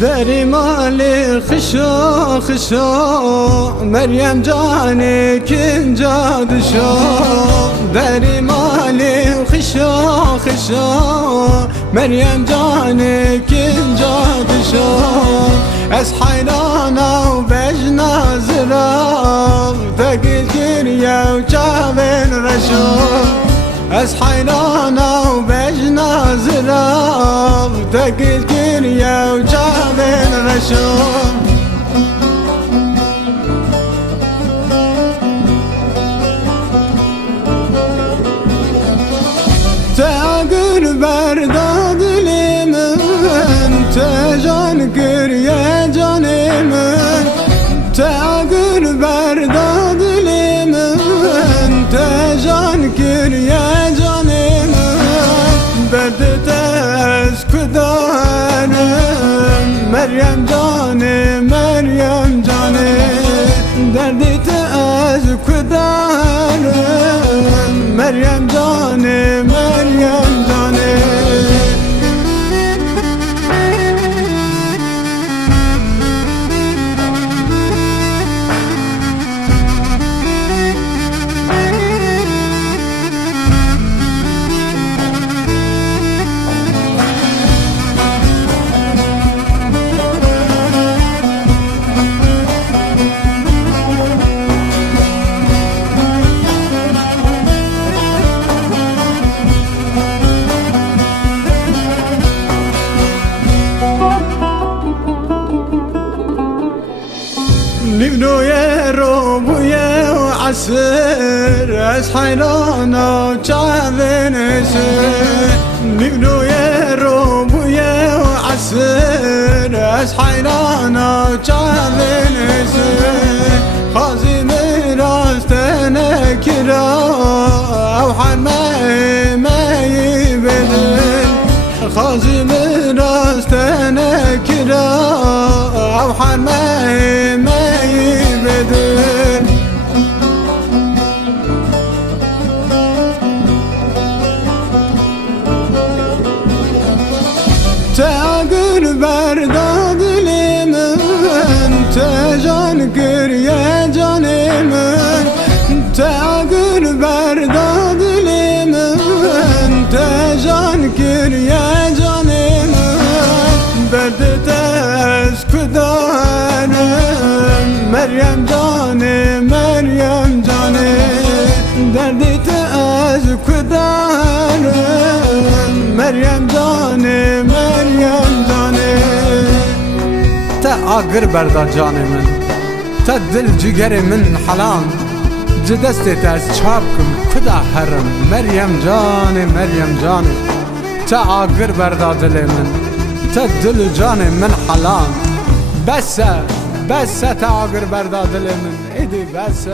دری مالی خشو خشو مریم جانی کنجا دشو دری مالی خشو خشو مریم جانی کنجا دشو از حیرانا و بجنا زرا تگی گریه و چاوین رشو از حیرانا و بجنا زرا تگی گریه و چاوین رشو تاگر بردا دلی من تجان گریه جان من تاگر بردا دلی من تجان گریه جان من برد از کدارم مریم جان مریم جان دردت از کدارم مریم جان مریم جان نبنوية روبوية وعسر از حيرانا وشعبين اسر نبنوية روبوية وعسر از حيرانا وشعبين اسر خازي مراس تنكرا او حرمي ما يبدل خازي مراس تنكرا او حرمي ما يبدل تاگر بردا دلی من تجان گریه جان من تاگر بردا دلی من تجان گریه جان من برد از کدارم مریم جان مریم جان دردت از کدارم مریم جان مریم جان تا آگر بردا جان من تا دل جگر من حلان جدستت از چاپ کم کدا حرم مریم جان مریم جان تا آگر بردا دل من تا دل جان من حلان بس تا آگر بردا دل من ایدی بس